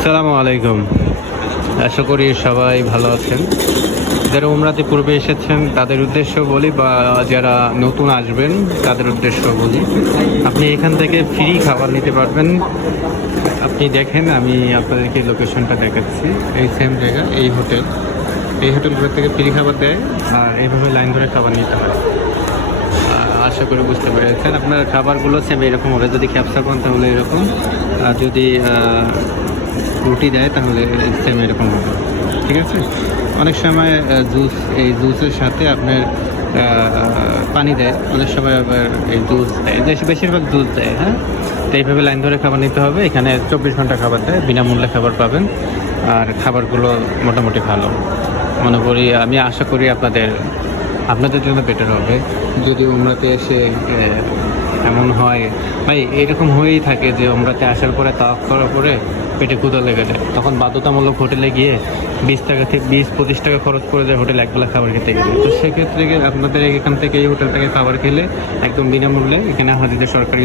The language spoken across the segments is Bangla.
আসসালামু আলাইকুম। আশা করি সবাই ভালো আছেন। যারা উমরাতে পূর্বে এসেছেন, তাদের উদ্দেশ্য বলি বা যারা নতুন আসবেন, তাদের উদ্দেশ্য বলি। আপনি এখান থেকে ফ্রি খাবার নিতে পারবেন। আপনি দেখেন, আমি আপনাদেরকে লোকেশনটা দেখাচ্ছি। এই সেম জায়গা, এই হোটেল এই হোটেলগুলো থেকে ফ্রি খাবার দেয় আর এইভাবে লাইন ধরে খাবার নিতে হয়। আশা করি বুঝতে পেরেছেন। আপনার খাবারগুলো সেম এরকম হবে। যদি ক্যাপসা পান তাহলে এরকম। আর যদি রুটি দেয়, তাহলে সেম এরকম হবে। ঠিক আছে? অনেক সময় জুস এই জুসের সাথে আপনার পানি দেয়। অনেক সময় আবার এই জুস দেয়। বেশি, বেশিরভাগ জুস দেয় হ্যাঁ? তো এইভাবে লাইন ধরে খাবার নিতে হবে। এখানে চব্বিশ ঘণ্টা খাবার দেয়, বিনামূল্যে খাবার পাবেন। আর খাবারগুলো মোটামুটি ভালো। মনে করি, আমি আশা করি আপনাদের আপনাদের জন্য বেটার হবে। যদি উমরাতে এসে এমন হয়, ভাই, এরকম হয়েই থাকে যে উমরাতে আসার পরে তাওয়াফ করার পরে পেটে ক্ষুদা লেগে যায়। তখন বাধ্যতামূলক হোটেলে গিয়ে বিশ টাকা থেকে বিশ, পঁচিশ টাকা খরচ করে যায় হোটেলে একবেলা খাবার খেতে গেলে। তো সেক্ষেত্রে আপনাদের এখান থেকে এই হোটেল থেকে খাবার খেলে একদম বিনামূল্যে এখানে হাজিদের সরকারি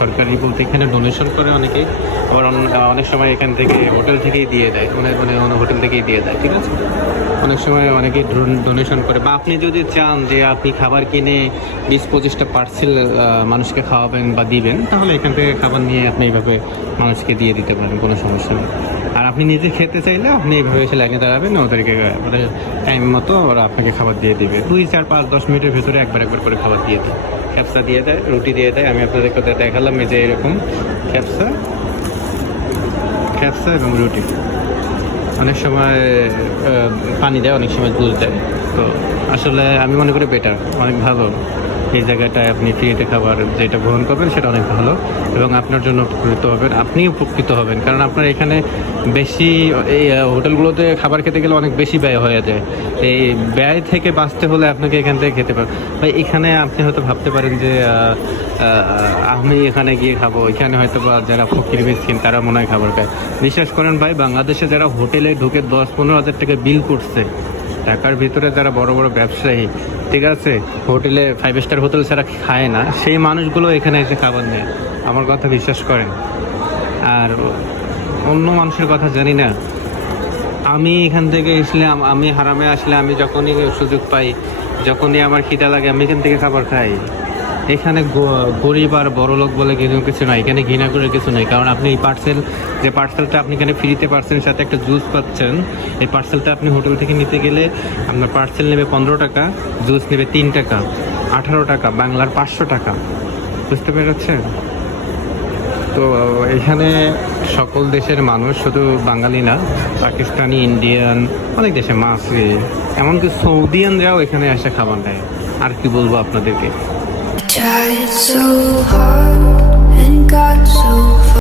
সরকারি বলতে এখানে ডোনেশন করে অনেকেই আবার অনেক সময় এখান থেকে হোটেল থেকেই দিয়ে দেয়। মানে মানে অনেক হোটেল থেকেই দিয়ে দেয়, ঠিক আছে? অনেক সময় অনেকেই ডোনেশন করে। বা আপনি যদি চান যে আপনি খাবার কিনে বিশ পঁচিশটা পার্সেল মানুষকে খাওয়াবেন বা দিবেন, তাহলে এখান থেকে খাবার নিয়ে আপনি এইভাবে মানুষকে দিয়ে দিতে পারেন, কোনো সমস্যা নেই। আর আপনি নিজে খেতে চাইলে আপনি এইভাবে এসে লাগিয়ে দাঁড়াবেন, ওদেরকে মানে টাইম মতো ওরা আপনাকে খাবার দিয়ে দিবে। দুই, চার, পাঁচ, দশ মিনিটের ভিতরে একবার একবার করে খাবার দিয়ে দেয়। ক্যাপসা দিয়ে দেয়, রুটি দিয়ে দেয়। আমি আপনাদেরকে দেখালাম, এই যে এরকম ক্যাপসা ক্যাপসা এবং রুটি। অনেক সময় পানি দেয়, অনেক সময় দুধ দেয়। তো আসলে আমি মনে করি বেটার অনেক ভালো। এই জায়গাটায় আপনি ফ্রিতে খাবার যেটা গ্রহণ করবেন সেটা অনেক ভালো এবং আপনার জন্য উপকৃত হবেন। আপনি উপকৃত হবেন, কারণ আপনার এখানে বেশি এই হোটেলগুলোতে খাবার খেতে গেলে অনেক বেশি ব্যয় হয়ে যায়। এই ব্যয় থেকে বাঁচতে হলে আপনাকে এখান থেকে খেতে পারেন ভাই, এখানে আপনি হয়তো ভাবতে পারেন যে আমি এখানে গিয়ে খাব, এখানে হয়তো বা যারা ফকির মিসকিন তারা মনে হয় খাবার খায়। বিশ্বাস করেন ভাই, বাংলাদেশে যারা হোটেলে ঢুকে দশ পনেরো হাজার টাকা বিল করছে ঢাকার ভিতরে যারা বড় বড় ব্যবসায়ী, ঠিক আছে, হোটেলে ফাইভ স্টার হোটেল ছাড়া খায় না, সেই মানুষগুলো এখানে এসে খাবার নেয়। আমার কথা বিশ্বাস করেন। আর অন্য মানুষের কথা জানি না। আমি এখান থেকে এসলে আমি হারামে আসলে আমি যখনই সুযোগ পাই, যখনই আমার খিদা লাগে, আমি এখান থেকে খাবার খাই। এখানে গরিব আর বড় লোক বলে কিছু কিছু নাই। এখানে ঘৃণা করে কিছু নাই। কারণ আপনি এই পার্সেল যে পার্সেলটা আপনি এখানে ফ্রিতে পার্সেল সাথে একটা জুস পাচ্ছেন, এই পার্সেলটা আপনি হোটেল থেকে নিতে গেলে আপনার পার্সেল নেবে পনেরো টাকা জুস নেবে তিন টাকা, আঠারো টাকা, বাংলার পাঁচশো টাকা। বুঝতে পেরেছেন? তো, এখানে সকল দেশের মানুষ শুধু বাঙালি না, পাকিস্তানি, ইন্ডিয়ান, অনেক দেশে মাছ এমনকি সৌদিয়ানরাও এখানে এসে খাবার নেয় আর কি বলব আপনাদেরকে? I tried so hard and got so far.